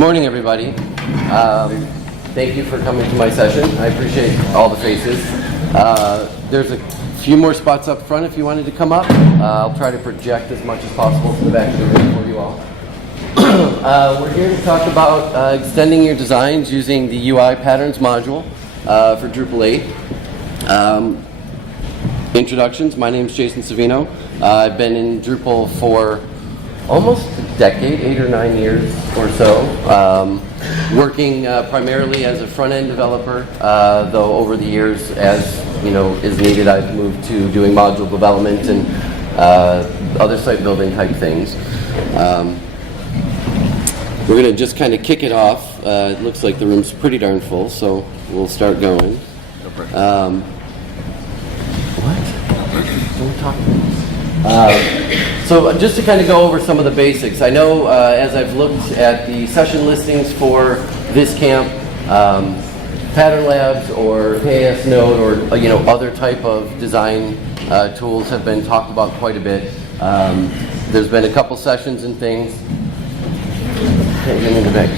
morning, everybody. Thank you for coming to my session. I appreciate all the faces. There's a few more spots up front if you wanted to come up. I'll try to project as much as possible to the back of the room for you all. We're here to talk about extending your designs using the UI Patterns module for Drupal 8. Introductions. My name is Jason Savino. I've been in Drupal for almost a decade, 8 or 9 years or so, working primarily as a front-end developer, though over the years, as is needed, I've moved to doing module development and other site building type things. We're going to just kind of kick it off. It looks like the room's pretty darn full, so we'll start going. What? Don't talk to me. So just to kind of go over some of the basics, I know as I've looked at the session listings for this camp, PatternLabs or KS Node or other type of design tools have been talked about quite a bit. There's been a couple sessions and things. Okay, get in the back.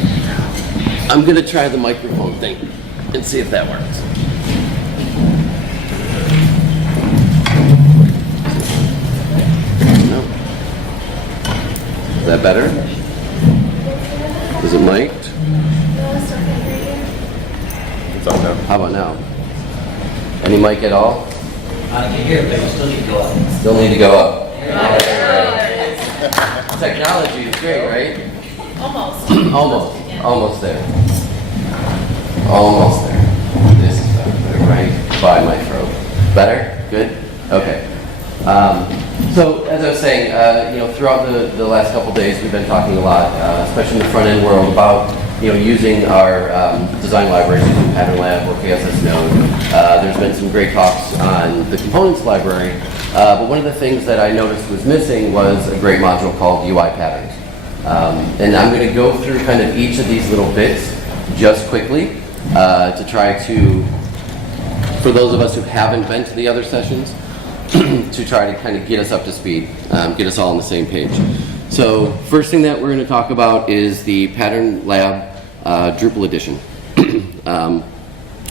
I'm going to try the microphone thing and see if that works. Is that better? Is it mic'd? It's on now. How about now? Any mic at all? I can hear it, but you still need to go up. Still need to go up. Technology is great, right? Almost. Almost there. Almost there. This is better, right by my throat. Better? Good? Okay. So as I was saying, throughout the last couple days, we've been talking a lot, especially in the front-end world, about using our design libraries, using PatternLab or KSS Node. There's been some great talks on the components library, but one of the things that I noticed was missing was a great module called UI Patterns. And I'm going to go through kind of each of these little bits just quickly to try to, for those of us who haven't been to the other sessions, to try to kind of get us up to speed, get us all on the same page. So first thing that we're going to talk about is the PatternLab Drupal edition.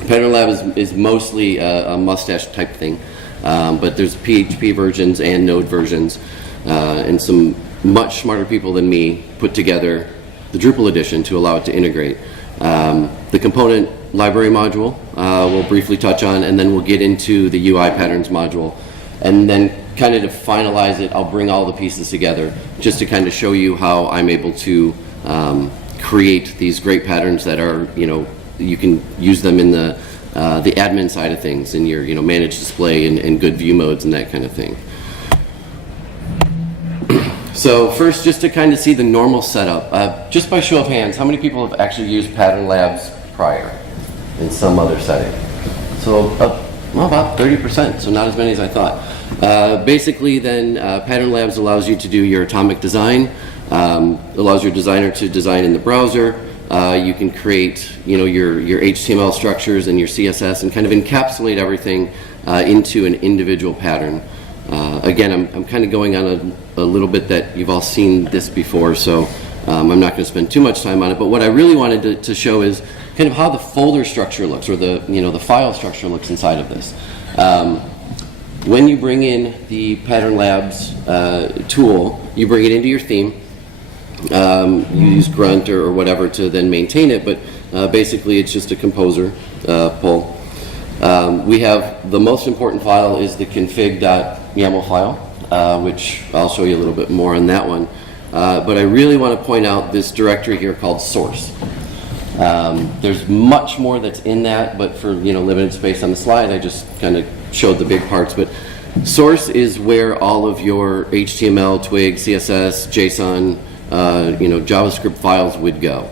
PatternLab is mostly a mustache type thing, but there's PHP versions and Node versions, and some much smarter people than me put together the Drupal edition to allow it to integrate. The component library module we'll briefly touch on, and then we'll get into the UI patterns module. And then kind of to finalize it, I'll bring all the pieces together just to kind of show you how I'm able to create these great patterns that are, you can use them in the admin side of things, in your, manage display and good view modes and that kind of thing. So first, just to kind of see the normal setup, just by show of hands, how many people have actually used PatternLabs prior in some other setting? So about 30%, so not as many as I thought. Basically then, PatternLabs allows you to do your atomic design, allows your designer to design in the browser. You can create, your HTML structures and your CSS and kind of encapsulate everything into an individual pattern. Again, I'm kind of going on a little bit that you've all seen this before, so I'm not going to spend too much time on it. But what I really wanted to show is kind of how the folder structure looks, or the the file structure looks inside of this. When you bring in the PatternLabs tool, you bring it into your theme. You use Grunt or whatever to then maintain it, but basically it's just a composer pull. We have the most important file is the config.yaml file, which I'll show you a little bit more on that one. But I really want to point out this directory here called source. There's much more that's in that, but for limited space on the slide, I just kind of showed the big parts. But source is where all of your HTML, Twig, CSS, JSON, JavaScript files would go.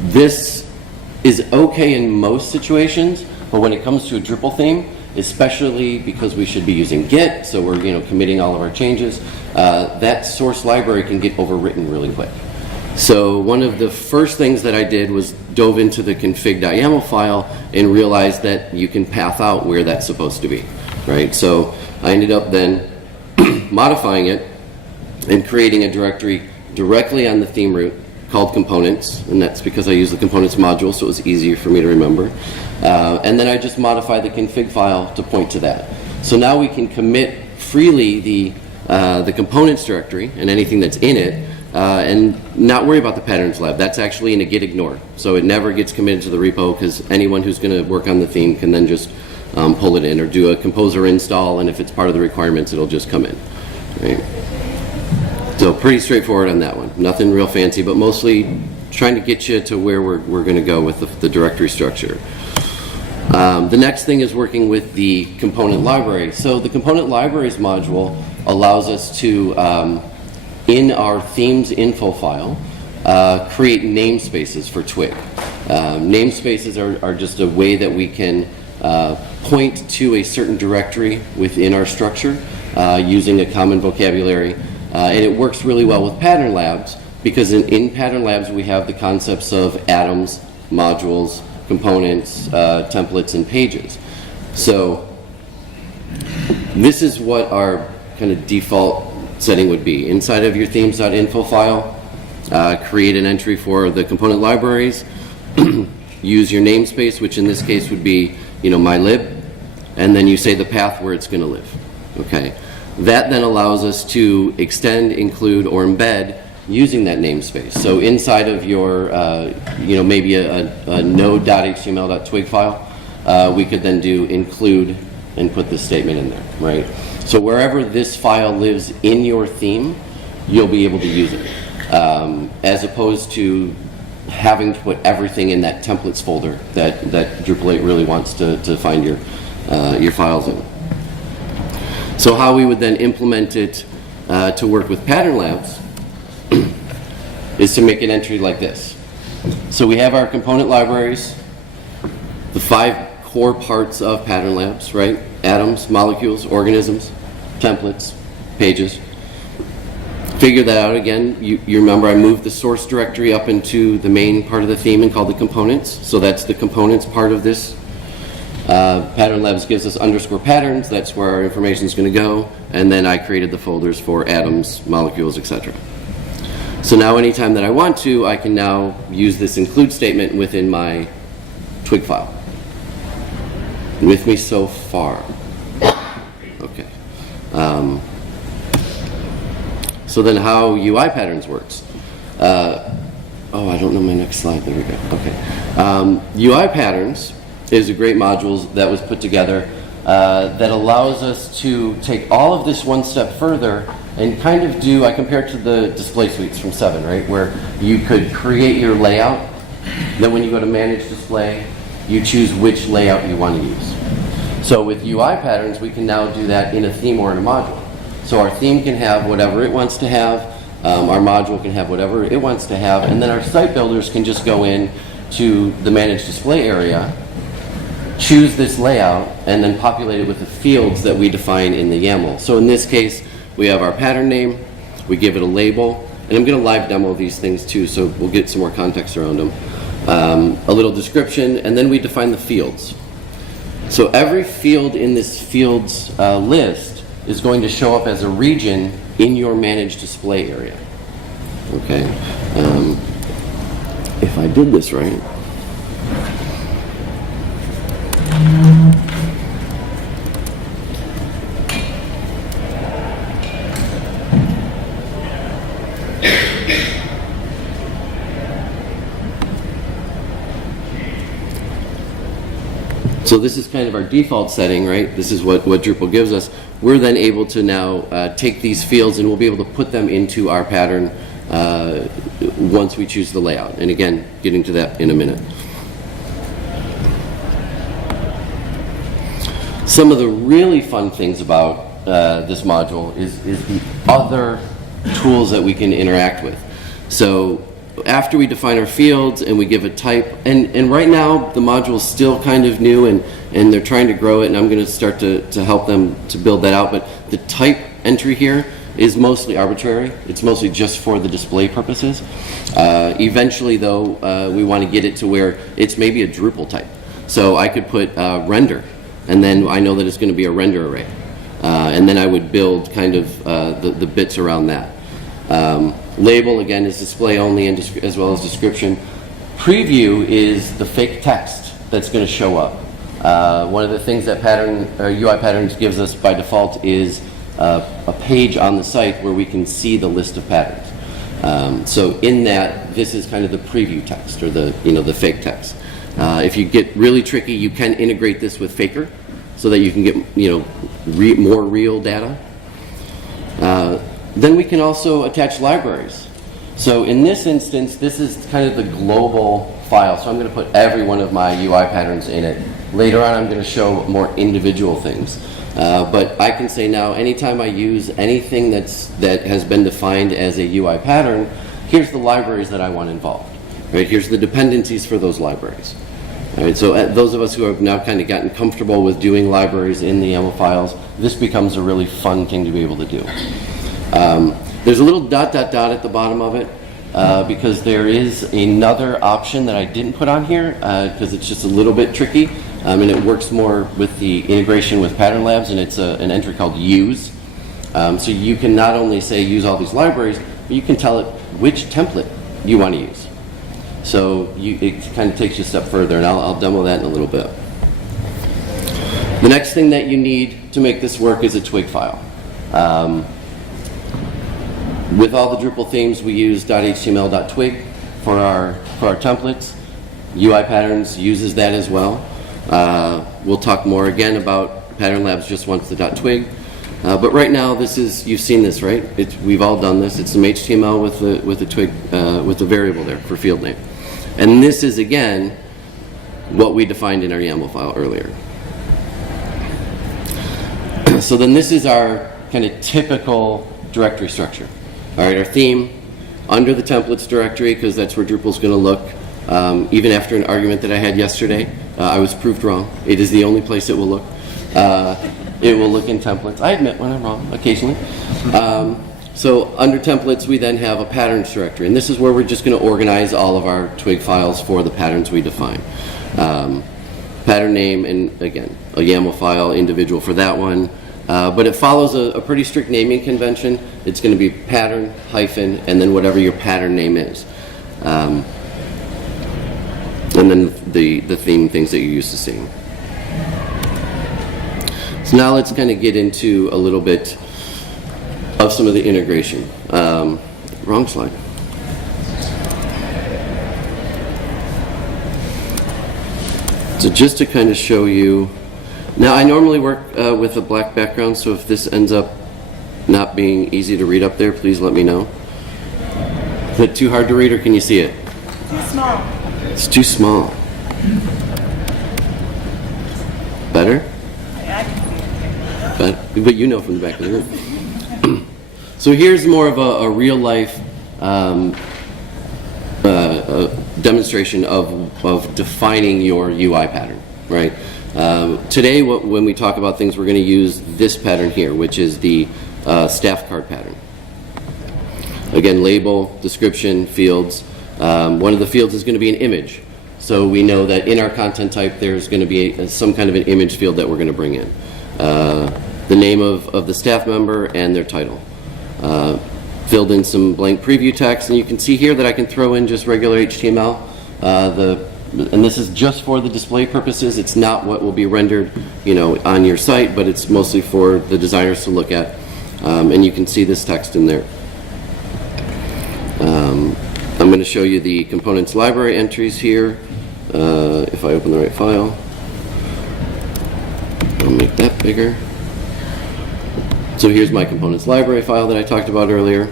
This is okay in most situations, but when it comes to a Drupal theme, especially because we should be using Git, so we're committing all of our changes, that source library can get overwritten really quick. So one of the first things that I did was dove into the config.yaml file and realized that you can path out where that's supposed to be, right? So I ended up then modifying it and creating a directory directly on the theme root called components, and that's because I use the components module, so it was easier for me to remember. And then I just modify the config file to point to that. So now we can commit freely the components directory and anything that's in it, and not worry about the patterns lab. That's actually in a git ignore, so it never gets committed to the repo, because anyone who's going to work on the theme can then just pull it in or do a composer install, and if it's part of the requirements, it'll just come in. Right? So pretty straightforward on that one. Nothing real fancy, but mostly trying to get you to where we're going to go with the directory structure. The next thing is working with the component library. So the component libraries module allows us to, in our themes info file, create namespaces for Twig. Namespaces are just a way that we can point to a certain directory within our structure using a common vocabulary. And it works really well with PatternLabs, because in PatternLabs we have the concepts of atoms, modules, components, templates, and pages. So this is what our kind of default setting would be. Inside of your themes.info file, create an entry for the component libraries, use your namespace, which in this case would be, my lib, and then you say the path where it's going to live. Okay. That then allows us to extend, include, or embed using that namespace. So inside of your, maybe a node.html.twig file, we could then do include and put this statement in there, right? So wherever this file lives in your theme, you'll be able to use it, as opposed to having to put everything in that templates folder that Drupal 8 really wants to find your files in. So how we would then implement it to work with PatternLabs is to make an entry like this. So we have our component libraries, the 5 core parts of PatternLabs, right? Atoms, molecules, organisms, templates, pages. Figure that out again. You remember I moved the source directory up into the main part of the theme and called it components. So that's the components part of this. PatternLabs gives us _patterns. That's where our information is going to go. And then I created the folders for atoms, molecules, etc. So now anytime that I want to, I can now use this include statement within my Twig file. With me so far? Okay. So then how UI patterns works. I don't know my next slide. There we go. Okay. UI patterns is a great module that was put together that allows us to take all of this one step further and kind of do, I compare it to the display suites from 7, right? Where you could create your layout, then when you go to manage display, you choose which layout you want to use. So with UI patterns, we can now do that in a theme or in a module. So our theme can have whatever it wants to have, our module can have whatever it wants to have, and then our site builders can just go in to the manage display area, choose this layout, and then populate it with the fields that we define in the YAML. So in this case, we have our pattern name, we give it a label, and I'm going to live demo these things too, so we'll get some more context around them. A little description, and then we define the fields. So every field in this fields list is going to show up as a region in your managed display area. Okay. If I did this right. So this is kind of our default setting, right? This is what Drupal gives us. We're then able to now take these fields and we'll be able to put them into our pattern once we choose the layout. And again, getting to that in a minute. Some of the really fun things about this module is the other tools that we can interact with. So after we define our fields and we give a type, and right now the module is still kind of new and they're trying to grow it, and I'm going to start to help them to build that out, but the type entry here is mostly arbitrary. It's mostly just for the display purposes. Eventually though, we want to get it to where it's maybe a Drupal type. So I could put render, and then I know that it's going to be a render array. And then I would build kind of the bits around that. Label, again, is display only and as well as description. Preview is the fake text that's going to show up. One of the things that UI Patterns gives us by default is a page on the site where we can see the list of patterns. So in that, this is kind of the preview text, or the fake text. If you get really tricky, you can integrate this with Faker so that you can get more real data. Then we can also attach libraries. So in this instance, this is kind of the global file. So I'm going to put every one of my UI patterns in it. Later on, I'm going to show more individual things. But I can say now, anytime I use anything that has been defined as a UI pattern, here's the libraries that I want involved. Right? Here's the dependencies for those libraries. All right, so those of us who have now kind of gotten comfortable with doing libraries in the YAML files, this becomes a really fun thing to be able to do. There's a little ... at the bottom of it because there is another option that I didn't put on here because it's just a little bit tricky, and it works more with the integration with PatternLabs, and it's an entry called use. So you can not only say use all these libraries, but you can tell it which template you want to use. So it kind of takes you a step further, and I'll demo that in a little bit. The next thing that you need to make this work is a twig file. With all the Drupal themes, we use .html.twig for our templates. UI Patterns uses that as well. We'll talk more again about PatternLabs just wants the .twig. But right now, you've seen this, right? We've all done this. It's some HTML with the twig, with the variable there for field name. And this is, again, what we defined in our YAML file earlier. So then this is our kind of typical directory structure. All right, our theme under the templates directory, because that's where Drupal's going to look. Even after an argument that I had yesterday, I was proved wrong. It is the only place it will look. It will look in templates. I admit when I'm wrong, occasionally. So under templates, we then have a patterns directory. And this is where we're just going to organize all of our twig files for the patterns we define. Pattern name, and again, a YAML file, individual for that one. But it follows a pretty strict naming convention. It's going to be pattern, hyphen, and then whatever your pattern name is. And then the theme things that you're used to seeing. So now let's kind of get into a little bit of some of the integration. Wrong slide. So just to kind of show you, now I normally work with a black background, so if this ends up not being easy to read up there, please let me know. Is it too hard to read, or can you see it? Too small. It's too small. Better? I can see it. But you know from the back of the room. So here's more of a real life demonstration of defining your UI pattern, right? Today, when we talk about things, we're going to use this pattern here, which is the staff card pattern. Again, label, description, fields. One of the fields is going to be an image. So we know that in our content type, there's going to be some kind of an image field that we're going to bring in. The name of the staff member and their title. Filled in some blank preview text, and you can see here that I can throw in just regular HTML. And this is just for the display purposes. It's not what will be rendered, on your site, but it's mostly for the designers to look at. And you can see this text in there. I'm going to show you the components library entries here. If I open the right file, I'll make that bigger. So here's my components library file that I talked about earlier.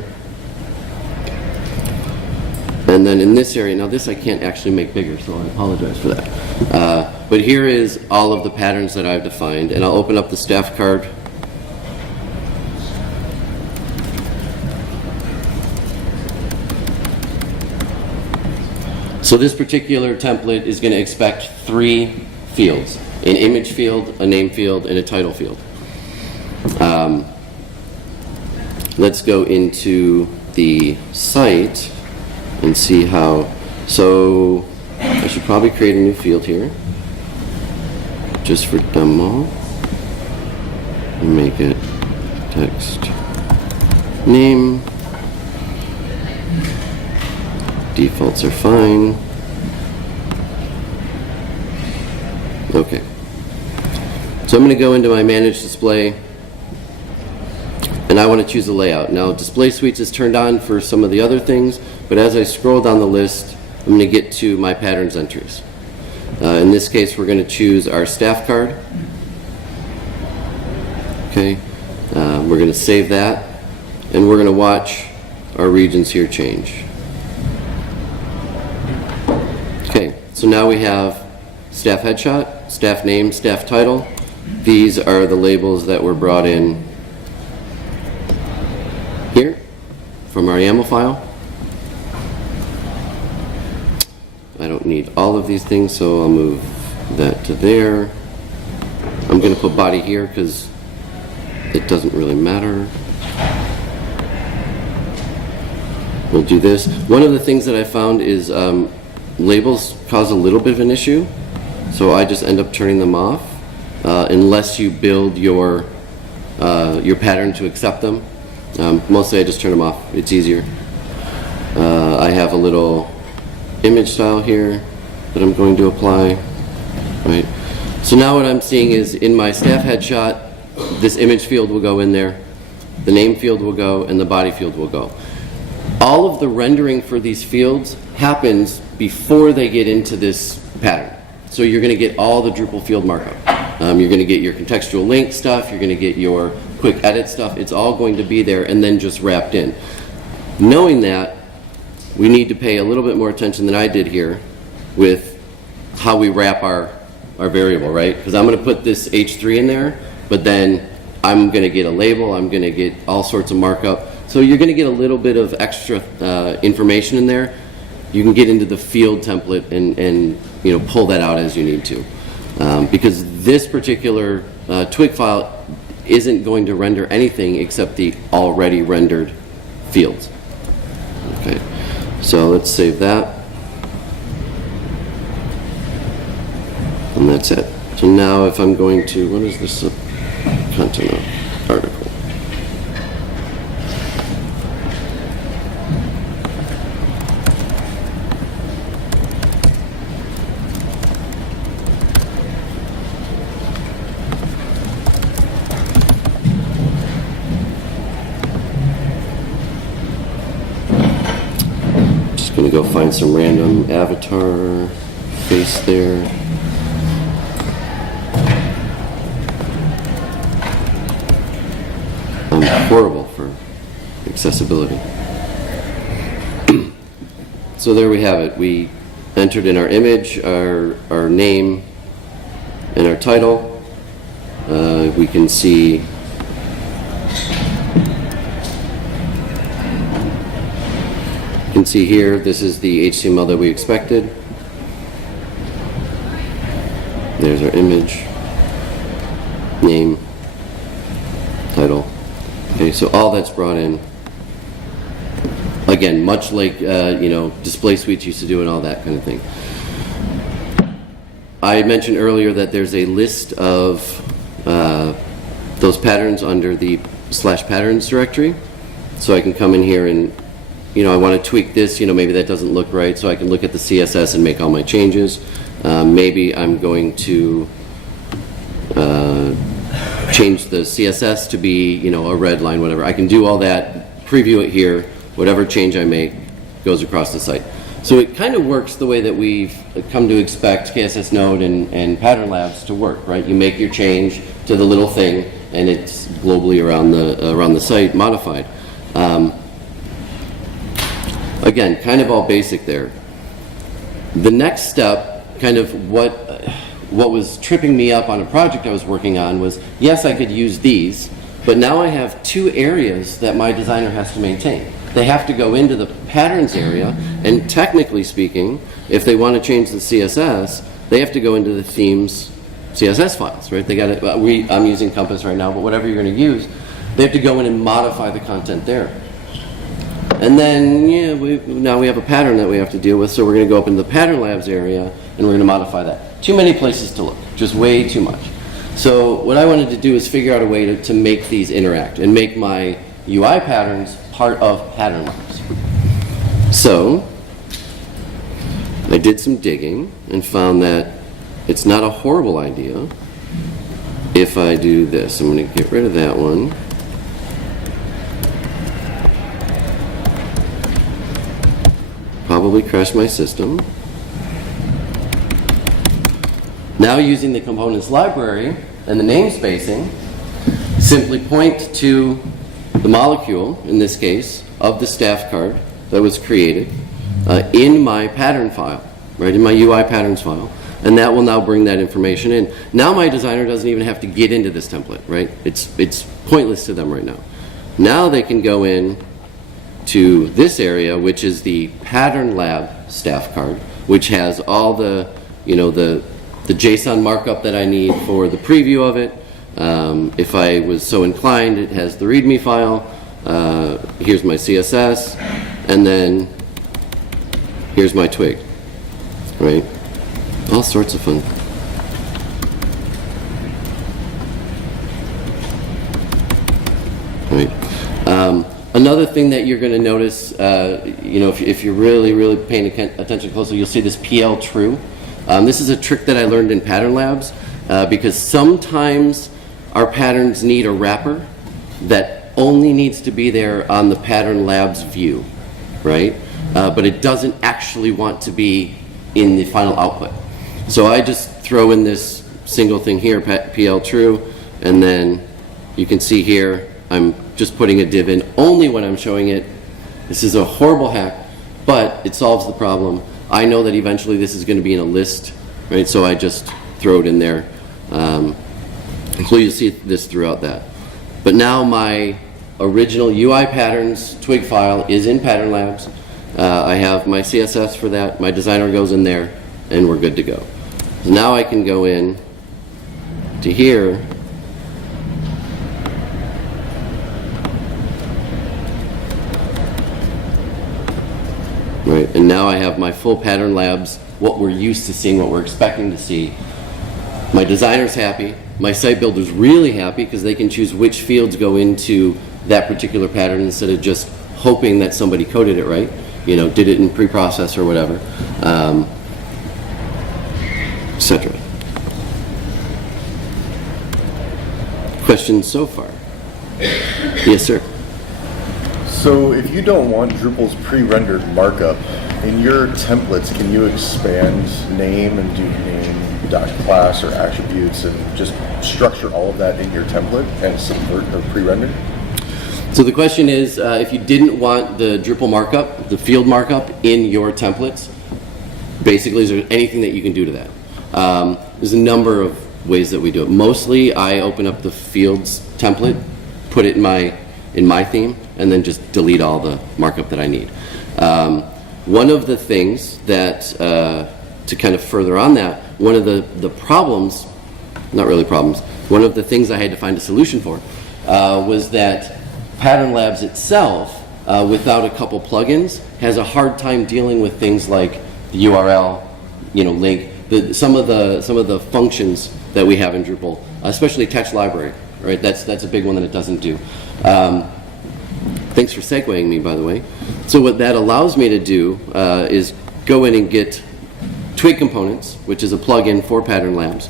And then in this area, now this I can't actually make bigger, so I apologize for that. But here is all of the patterns that I've defined, and I'll open up the staff card. So this particular template is going to expect 3 fields: an image field, a name field, and a title field. Let's go into the site and see how. So I should probably create a new field here just for demo and make it text name, Defaults are fine. Okay. So I'm going to go into my Manage Display, and I want to choose a layout. Now, Display Suites is turned on for some of the other things, but as I scroll down the list, I'm going to get to my patterns entries. In this case, we're going to choose our staff card. Okay. We're going to save that, and we're going to watch our regions here change. Okay, so now we have staff headshot, staff name, staff title. These are the labels that were brought in here from our YAML file. I don't need all of these things, so I'll move that to there. I'm going to put body here because it doesn't really matter. We'll do this. One of the things that I found is labels cause a little bit of an issue, so I just end up turning them off unless you build your pattern to accept them. Mostly I just turn them off. It's easier. I have a little image style here that I'm going to apply. Right. So now what I'm seeing is in my staff headshot, this image field will go in there, the name field will go, and the body field will go. All of the rendering for these fields happens before they get into this pattern. So you're going to get all the Drupal field markup. You're going to get your contextual link stuff, you're going to get your quick edit stuff. It's all going to be there and then just wrapped in. Knowing that, we need to pay a little bit more attention than I did here with how we wrap our variable, right? Because I'm going to put this H3 in there, but then I'm going to get a label, I'm going to get all sorts of markup. So you're going to get a little bit of extra information in there. You can get into the field template and pull that out as you need to. Because this particular twig file isn't going to render anything except the already rendered fields. Okay, so let's save that. And that's it. So now if I'm going to, what is this content of article? Just going to go find some random avatar face there. Horrible for accessibility. So there we have it. We entered in our image, our name, and our title. We can see here, this is the HTML that we expected. There's our image, name, title. Okay, so all that's brought in. Again, much like display suites used to do and all that kind of thing. I mentioned earlier that there's a list of those patterns under the /patterns directory. So I can come in here and I want to tweak this, maybe that doesn't look right, so I can look at the CSS and make all my changes. Maybe I'm going to change the CSS to be, a red line, whatever. I can do all that, preview it here, whatever change I make goes across the site. So it kind of works the way that we've come to expect KSS Node and PatternLabs to work, right? You make your change to the little thing, and it's globally around the site modified. Again, kind of all basic there. The next step, kind of what was tripping me up on a project I was working on was, yes, I could use these, but now I have two areas that my designer has to maintain. They have to go into the patterns area, and technically speaking, if they want to change the CSS, they have to go into the themes CSS files, right? They got it. I'm using Compass right now, but whatever you're going to use, they have to go in and modify the content there. And then, now we have a pattern that we have to deal with, so we're going to go up into the PatternLabs area, and we're going to modify that. Too many places to look, just way too much. So what I wanted to do is figure out a way to make these interact and make my UI patterns part of PatternLabs. So I did some digging and found that it's not a horrible idea if I do this. I'm going to get rid of that one. Probably crash my system. Now using the components library and the namespacing, simply point to the molecule, in this case, of the staff card that was created in my pattern file, right, in my UI patterns file, and that will now bring that information in. Now my designer doesn't even have to get into this template, right? It's pointless to them right now. Now they can go in to this area, which is the PatternLab staff card, which has all the, the JSON markup that I need for the preview of it. If I was so inclined, it has the README file. Here's my CSS, and then here's my twig, right? All sorts of fun. Right. Another thing that you're going to notice, if you're really paying attention closely, you'll see this PL true. This is a trick that I learned in PatternLabs because sometimes our patterns need a wrapper that only needs to be there on the PatternLabs view, right? But it doesn't actually want to be in the final output. So I just throw in this single thing here, PL true, and then you can see here I'm just putting a div in only when I'm showing it. This is a horrible hack, but it solves the problem. I know that eventually this is going to be in a list, right? So I just throw it in there. So you'll see this throughout that. But now my original UI patterns twig file is in PatternLabs. I have my CSS for that. My designer goes in there, and we're good to go. So now I can go in to here. Right, and now I have my full PatternLabs, what we're used to seeing, what we're expecting to see. My designer's happy. My site builder's really happy because they can choose which fields go into that particular pattern instead of just hoping that somebody coded it right, did it in pre-process or whatever, etc. Questions so far? Yes, sir. So if you don't want Drupal's pre-rendered markup, in your templates, can you expand name and do name.class or attributes and just structure all of that in your template and subvert the pre-rendered? So the question is, if you didn't want the Drupal markup, the field markup in your templates, basically is there anything that you can do to that? There's a number of ways that we do it. Mostly I open up the fields template, put it in my theme, and then just delete all the markup that I need. One of the things that, to kind of further on that, one of the problems, not really problems, one of the things I had to find a solution for was that PatternLabs itself, without a couple plugins, has a hard time dealing with things like the URL, link, some of the functions that we have in Drupal, especially text library, right? That's a big one that it doesn't do. Thanks for segueing me, by the way. So what that allows me to do is go in and get Twig Components, which is a plugin for PatternLabs,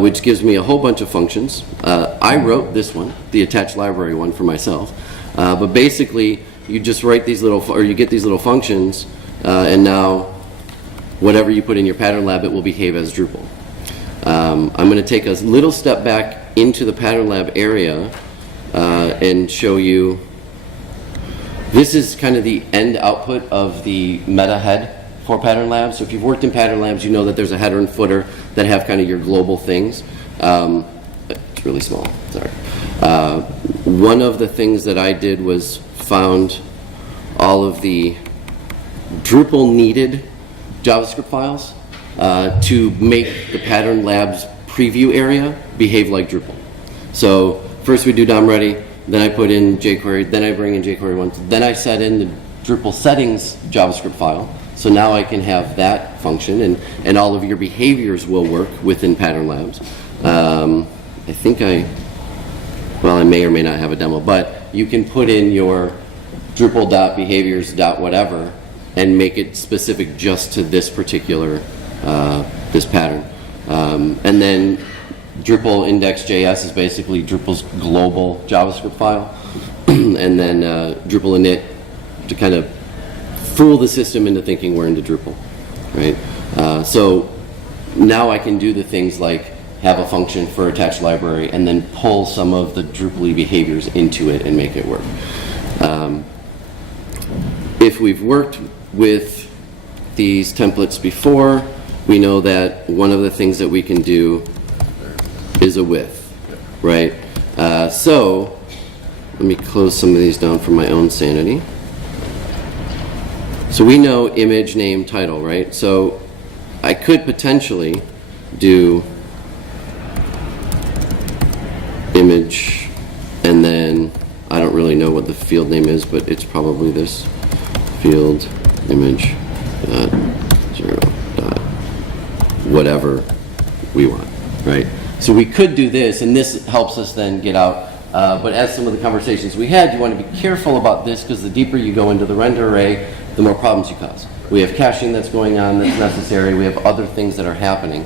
which gives me a whole bunch of functions. I wrote this one, the attached library one, for myself. But basically, you just write these you get these little functions, and now whatever you put in your PatternLab, it will behave as Drupal. I'm going to take a little step back into the PatternLab area and show you. This is kind of the end output of the meta head for PatternLabs. So if you've worked in PatternLabs, you know that there's a header and footer that have kind of your global things. It's really small, sorry. One of the things that I did was found all of the Drupal needed JavaScript files to make the PatternLabs preview area behave like Drupal. So first we do DOM ready, then I put in jQuery, then I bring in jQuery once, then I set in the Drupal settings JavaScript file. So now I can have that function, and all of your behaviors will work within PatternLabs. I think I may or may not have a demo, but you can put in your Drupal.behaviors.whatever, and make it specific just to this particular, this pattern. And then Drupal index.js is basically Drupal's global JavaScript file. And then Drupal init to kind of fool the system into thinking we're into Drupal, right? So now I can do the things like have a function for attached library and then pull some of the Drupal behaviors into it and make it work. If we've worked with these templates before, we know that one of the things that we can do is a with, right? So let me close some of these down for my own sanity. So we know image, name, title, right? So I could potentially do image, and then I don't really know what the field name is, but it's probably this field image dot 0 dot whatever we want, right? So we could do this, and this helps us then get out. But as some of the conversations we had, you want to be careful about this because the deeper you go into the render array, the more problems you cause. We have caching that's going on that's necessary. We have other things that are happening,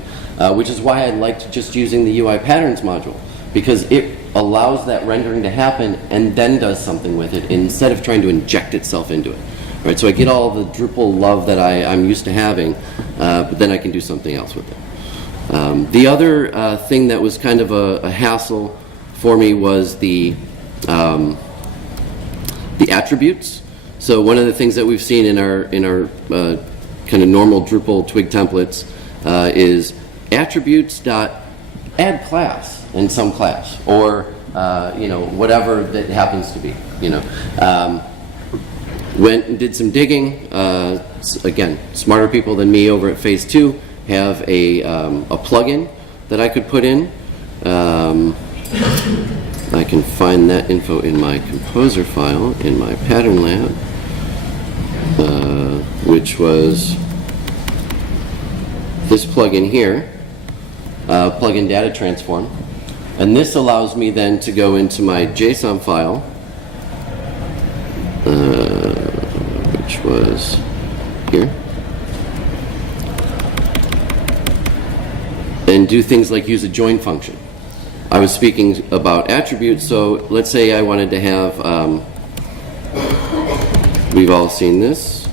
which is why I liked just using the UI patterns module, because it allows that rendering to happen and then does something with it instead of trying to inject itself into it. Right? So I get all the Drupal love that I'm used to having, but then I can do something else with it. The other thing that was kind of a hassle for me was the attributes. So one of the things that we've seen in our kind of normal Drupal twig templates is attributes dot add class in some class, or whatever that happens to be. Went and did some digging. Again, smarter people than me over at Phase 2 have a plugin that I could put in. I can find that info in my composer file in my PatternLab, which was this plugin here, plugin data transform. And this allows me then to go into my JSON file, which was here, and do things like use a join function. I was speaking about attributes, so let's say I wanted to have, we've all seen this,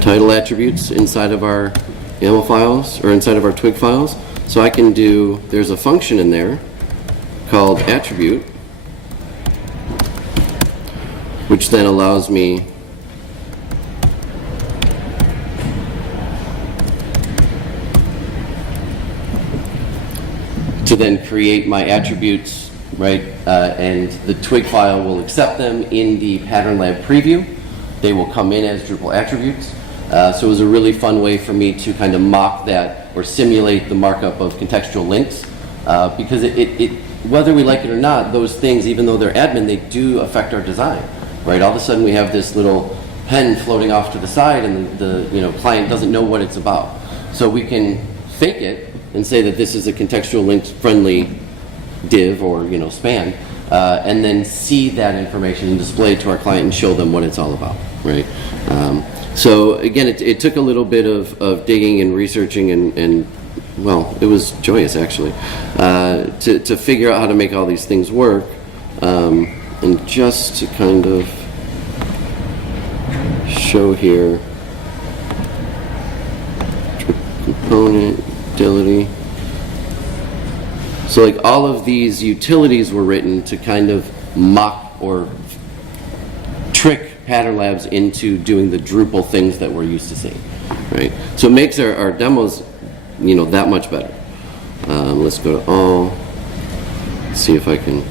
title attributes inside of our YAML files, or inside of our twig files. So I can do, there's a function in there called attribute, which then allows me to then create my attributes, right? And the twig file will accept them in the PatternLab preview. They will come in as Drupal attributes. So it was a really fun way for me to kind of mock that or simulate the markup of contextual links, because it whether we like it or not, those things, even though they're admin, they do affect our design, right? All of a sudden we have this little pen floating off to the side, and the client doesn't know what it's about. So we can fake it and say that this is a contextual links friendly div or span, and then see that information and display it to our client and show them what it's all about, right? So again, it took a little bit of digging and researching, and well, it was joyous actually, to figure out how to make all these things work, and just to kind of show here, component, utility. So like all of these utilities were written to kind of mock or trick PatternLabs into doing the Drupal things that we're used to seeing, right? So it makes our demos, that much better. Let's go to all, see if I can,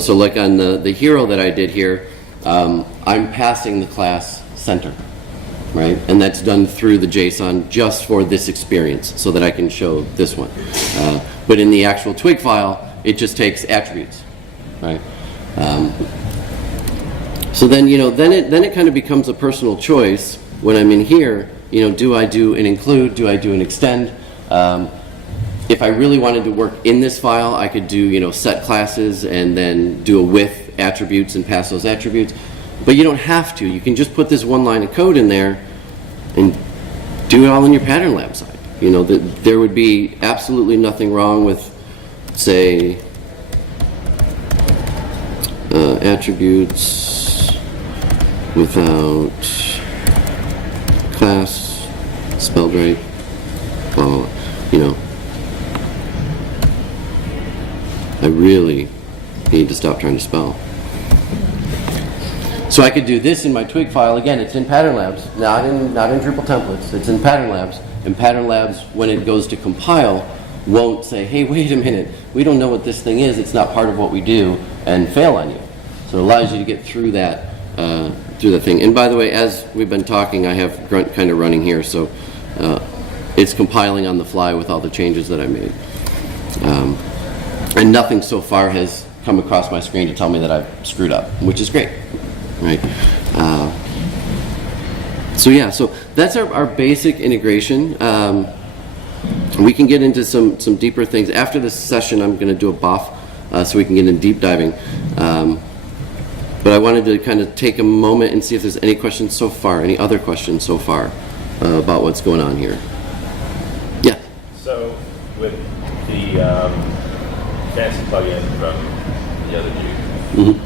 so like on the hero that I did here, I'm passing the class center, right? And that's done through the JSON just for this experience so that I can show this one. But in the actual twig file, it just takes attributes, right? So then, then it kind of becomes a personal choice when I'm in here. Do I do an include? Do I do an extend? If I really wanted to work in this file, I could do, set classes and then do a with attributes and pass those attributes. But you don't have to. You can just put this one line of code in there and do it all in your PatternLab side. You know, there would be absolutely nothing wrong with, say, attributes without class spelled right. Well, you know, I really need to stop trying to spell. So I could do this in my twig file. Again, it's in PatternLabs, not in Drupal templates. It's in PatternLabs, and PatternLabs, when it goes to compile, won't say, hey, wait a minute, we don't know what this thing is, it's not part of what we do, and fail on you. So it allows you to get through that thing. And by the way, as we've been talking, I have Grunt kind of running here, so it's compiling on the fly with all the changes that I made. And nothing so far has come across my screen to tell me that I've screwed up, which is great. Right. So yeah, so that's our basic integration. We can get into some deeper things. After this session, I'm going to do a BOF so we can get into deep diving. But I wanted to kind of take a moment and see if there's any questions so far, any other questions so far about what's going on here. Yeah? So with the fancy plugin from the other dude,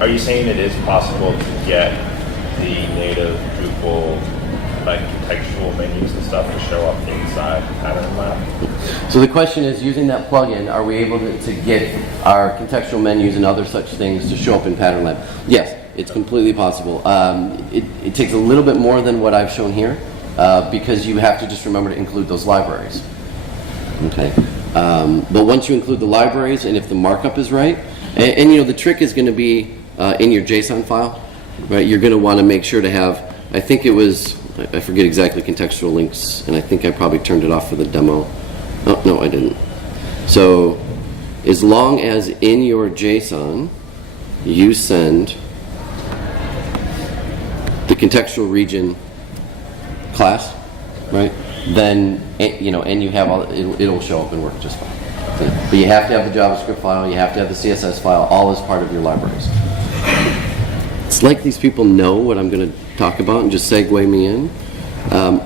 are you saying it is possible to get the native Drupal like contextual menus and stuff to show up inside PatternLab? So the question is, using that plugin, are we able to get our contextual menus and other such things to show up in PatternLab? Yes, it's completely possible. It takes a little bit more than what I've shown here because you have to just remember to include those libraries. Okay. But once you include the libraries, and if the markup is right, and you know, the trick is going to be in your JSON file, right? You're going to want to make sure to have, I think it was, I forget exactly, contextual links, and I think I probably turned it off for the demo. Oh, no, I didn't. So as long as in your JSON you send the contextual region class, right? Then, you know, and you have all, it'll show up and work just fine. Okay? But you have to have the JavaScript file, you have to have the CSS file, all as part of your libraries. It's like these people know what I'm going to talk about and just segue me in.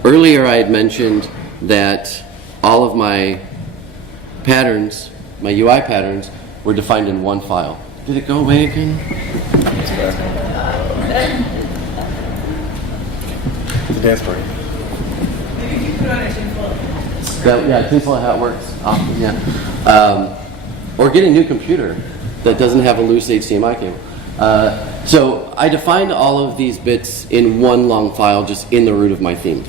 Earlier I had mentioned that all of my patterns, my UI patterns, were defined in one file. Did it go away again? It's a dance party. Yeah, Tinfoil how it works. Yeah. Or get a new computer that doesn't have a loose HDMI cable. So I defined all of these bits in one long file just in the root of my theme.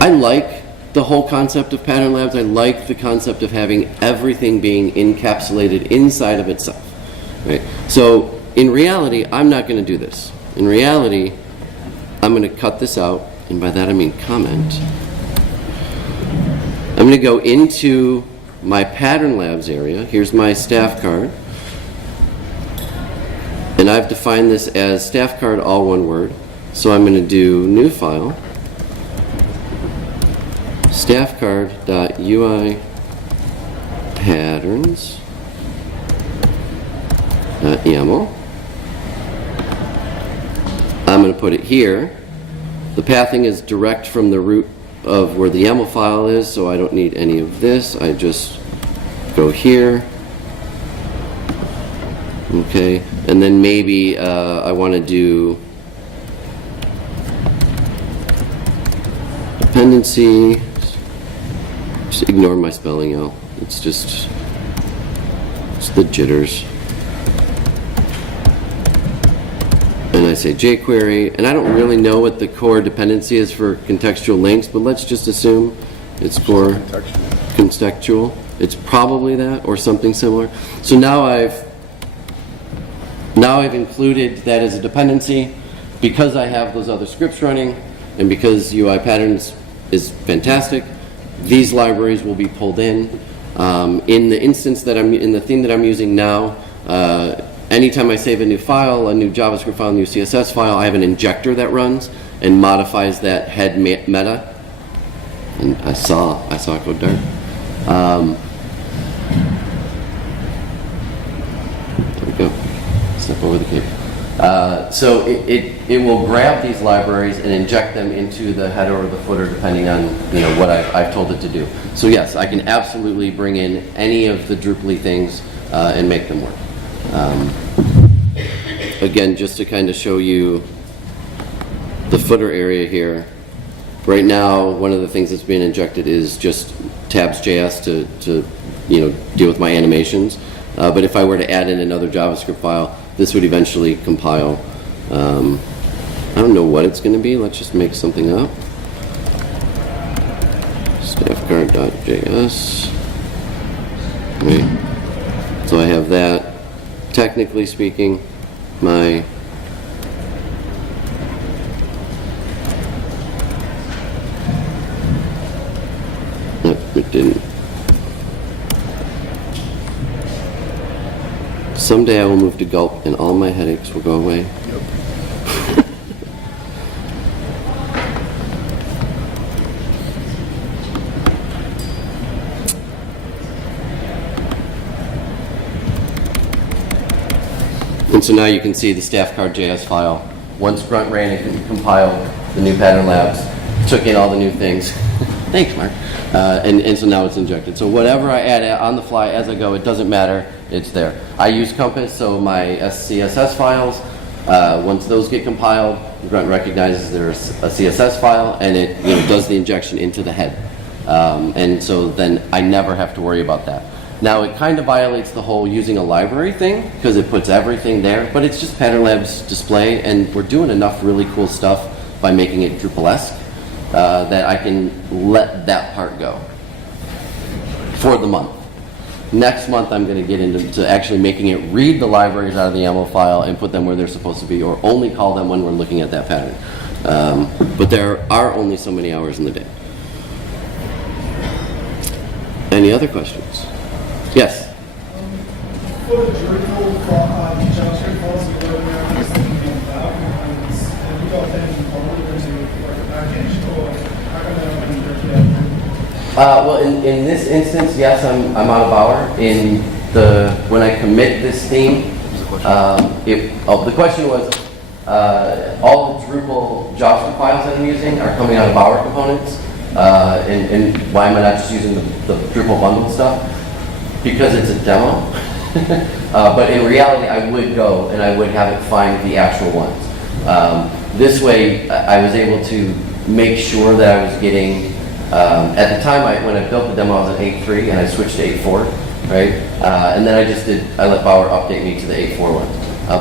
I like the whole concept of PatternLabs. I like the concept of having everything being encapsulated inside of itself. Right? So in reality, I'm not going to do this. In reality, I'm going to cut this out, and by that I mean comment. I'm going to go into my PatternLabs area. Here's my staff card. And I've defined this as staff card, all one word. So I'm going to do new file, staffcard.ui patterns.yaml. I'm going to put it here. The pathing is direct from the root of where the YAML file is, so I don't need any of this. I just go here. Okay, and then maybe I want to do dependency. Just ignore my spelling out. It's just the jitters. And I say jQuery, and I don't really know what the core dependency is for contextual links, but let's just assume it's core contextual. It's probably that or something similar. So now I've included that as a dependency because I have those other scripts running, and because UI patterns is fantastic. These libraries will be pulled in. In the instance that I'm in, the theme that I'm using now, anytime I save a new file, a new JavaScript file, a new CSS file, I have an injector that runs and modifies that head meta. And I saw it go dark. step over the cape. So it will grab these libraries and inject them into the header or the footer, depending on what I've told it to do. So yes, I can absolutely bring in any of the Drupal-y things and make them work. Again, just to kind of show you the footer area here. Right now, one of the things that's being injected is just tabs.js to deal with my animations. But if I were to add in another JavaScript file, this would eventually compile. I don't know what it's going to be. Let's just make something up. Staffguard.js. Right. So I have that. Technically speaking, my no, it didn't. Someday I will move to Gulp and all my headaches will go away. Yep. And so now you can see the staffcard.js file. Once Grunt ran, it compiled the new PatternLabs, took in all the new things. Thanks, Mark. And so now it's injected. So whatever I add on the fly as I go, it doesn't matter. It's there. I use Compass, so my CSS files, once those get compiled, Grunt recognizes there's a CSS file, and it does the injection into the head. And so then I never have to worry about that. Now it kind of violates the whole using a library thing because it puts everything there, but it's just PatternLabs display, and we're doing enough really cool stuff by making it Drupal-esque that I can let that part go for the month. Next month I'm going to get into actually making it read the libraries out of the YAML file and put them where they're supposed to be, or only call them when we're looking at that pattern. But there are only so many hours in the day. Any other questions? Yes? For the Drupal JavaScript files that we're around, I was thinking about, have you got that involved into like a package, or how can I inject that? Well, in this instance, yes, I'm out of hour. When I commit this theme, the question was, all the Drupal JavaScript files that I'm using are coming out of our components, and why am I not just using the Drupal bundled stuff? Because it's a demo. But in reality, I would go and I would have it find the actual ones. This way, I was able to make sure that I was getting, at the time when I built the demo, I was at 8.3 and I switched to 8.4, right? And then I let Bauer update me to the 8.4 one.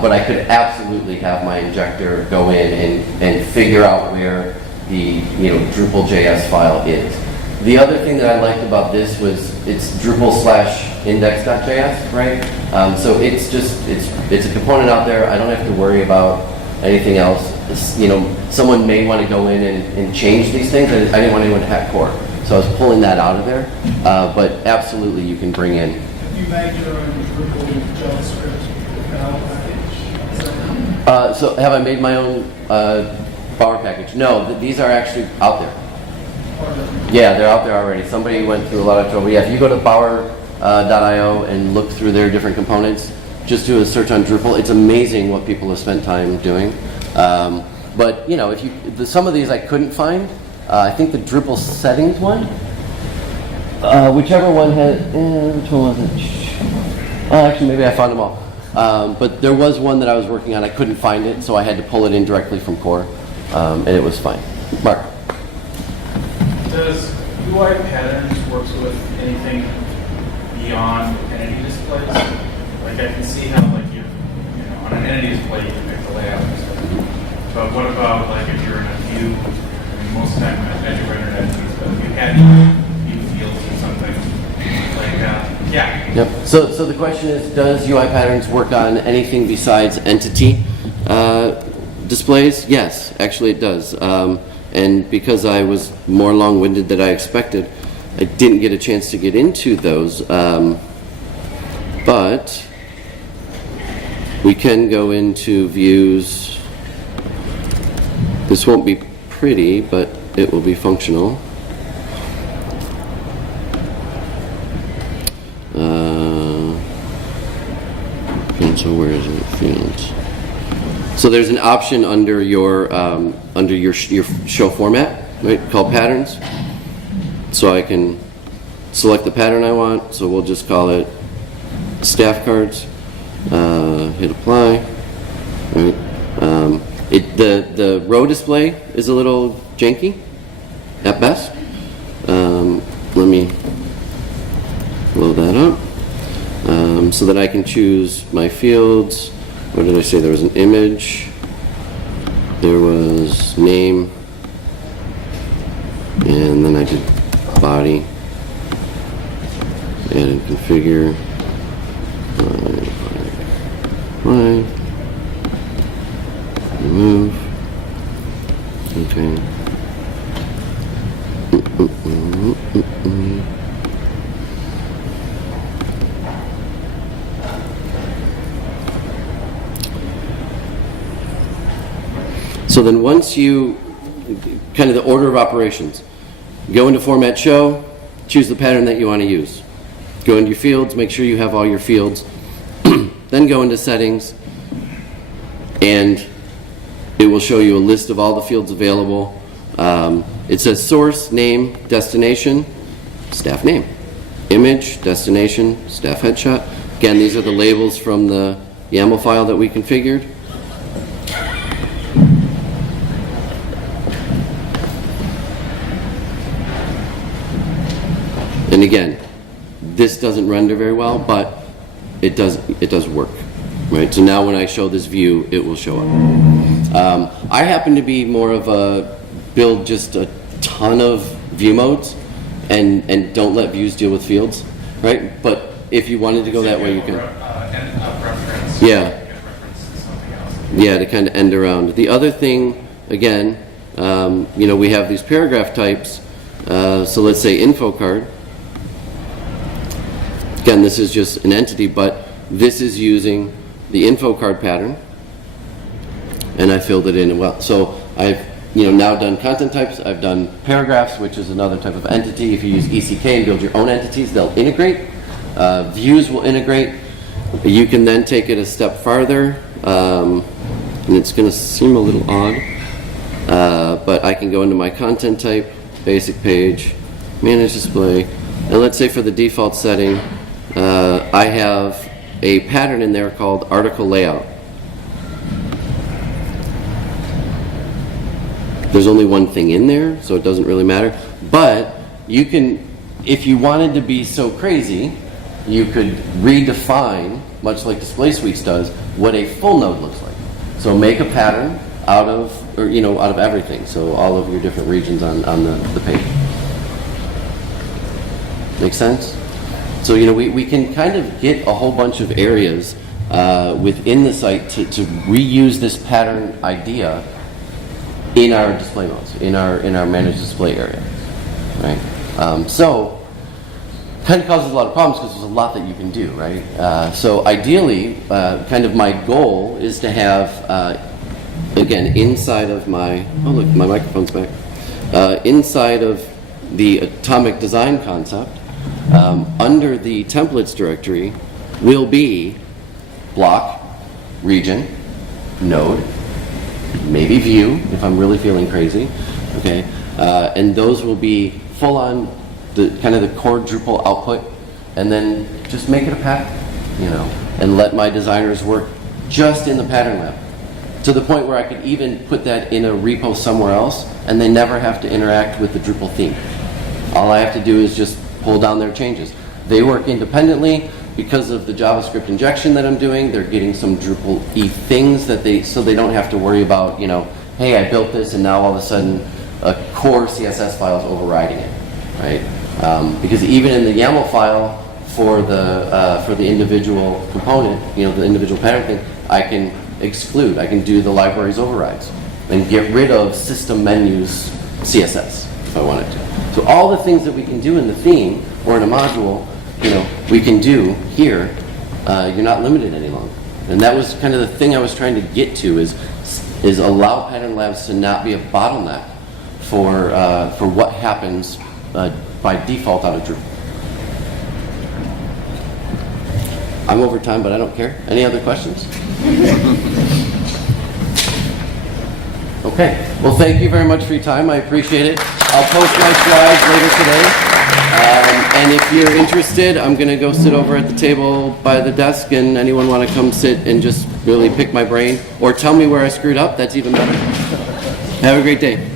But I could absolutely have my injector go in and figure out where the Drupal.js file is. The other thing that I liked about this was it's Drupal/index.js, right? So it's a component out there. I don't have to worry about anything else. Someone may want to go in and change these things. I didn't want anyone to hack core, so I was pulling that out of there. But absolutely, you can bring in. You made your own Drupal JavaScript package. So have I made my own Bower package? No, these are actually out there. Yeah, they're out there already. Somebody went through a lot of trouble. Yeah, if you go to bower.io and look through their different components, just do a search on Drupal. It's amazing what people have spent time doing. But some of these I couldn't find. I think the Drupal settings one, whichever one had, which one was it? Actually, maybe I found them all. But there was one that I was working on. I couldn't find it, so I had to pull it in directly from core, and it was fine. Mark. Does UI patterns works with anything beyond entity displays? Like I can see how on an entity display you can pick the layout and stuff. But what about if you're in a view? I mean, most of the time as you're in entities, but if you had view fields or something like that, yeah. Yep. So the question is, does UI patterns work on anything besides entity displays? Yes, actually it does. And because I was more long-winded than I expected, I didn't get a chance to get into those. But we can go into views. This won't be pretty, but it will be functional. And so where is it? Fields. So there's an option under your your show format, right, called patterns. So I can select the pattern I want. So we'll just call it staff cards. Hit apply. Right. The row display is a little janky at best. Let me load that up so that I can choose my fields. What did I say? There was an image. There was name. And then I did body. Add and configure. Apply. Remove. Okay. So then once you, kind of the order of operations, go into Format Show, choose the pattern that you want to use. Go into your fields, make sure you have all your fields. Then go into Settings, and it will show you a list of all the fields available. It says source, name, destination, staff name. Image, destination, staff headshot. Again, these are the labels from the YAML file that we configured. And again, this doesn't render very well, but it does work, right? So now when I show this view, it will show up. I happen to be more of a build just a ton of view modes and don't let views deal with fields, right? But if you wanted to go that way, you can. Yeah. Yeah, to kind of end around. The other thing, again, we have these paragraph types. So let's say info card. Again, this is just an entity, but this is using the info card pattern, and I filled it in well. So I've now done content types. I've done paragraphs, which is another type of entity. If you use ECK and build your own entities, they'll integrate. Views will integrate. You can then take it a step farther, and it's going to seem a little odd, but I can go into my content type, basic page, manage display, and let's say for the default setting, I have a pattern in there called article layout. There's only one thing in there, so it doesn't really matter. But you can, if you wanted to be so crazy, you could redefine, much like Display Suites does, what a full node looks like. So make a pattern out of everything. So all of your different regions on the page. Make sense? So we can kind of get a whole bunch of areas within the site to reuse this pattern idea in our display modes, in our managed display area, right? So kind of causes a lot of problems because there's a lot that you can do, right? So ideally, kind of my goal is to have, again, inside of my, oh look, my microphone's back. Inside of the atomic design concept, under the templates directory will be block, region, node, maybe view if I'm really feeling crazy, okay? And those will be full on the kind of the core Drupal output, and then just make it a pattern, and let my designers work just in the PatternLab to the point where I could even put that in a repo somewhere else, and they never have to interact with the Drupal theme. All I have to do is just pull down their changes. They work independently because of the JavaScript injection that I'm doing. They're getting some Drupal-y things so they don't have to worry about, hey, I built this and now all of a sudden a core CSS file is overriding it, right? Because even in the YAML file for the individual component, the individual pattern thing, I can exclude. I can do the libraries overrides and get rid of system menus CSS if I wanted to. So all the things that we can do in the theme or in a module, we can do here. You're not limited any longer. And that was kind of the thing I was trying to get to is allow PatternLabs to not be a bottleneck for what happens by default out of Drupal. I'm over time, but I don't care. Any other questions? Okay. Well, thank you very much for your time. I appreciate it. I'll post my slides later today. And if you're interested, I'm going to go sit over at the table by the desk, and anyone want to come sit and just really pick my brain or tell me where I screwed up, that's even better. Have a great day.